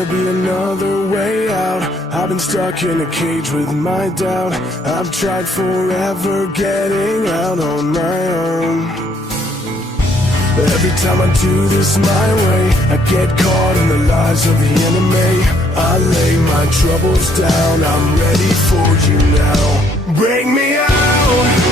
gotta be another way out. I've been stuck in a cage with my doubt. I've tried forever getting out on my own. Every time I do this my way, I get caught in the lies of the enemy. I lay my troubles down, I'm ready for you now. Bring me out.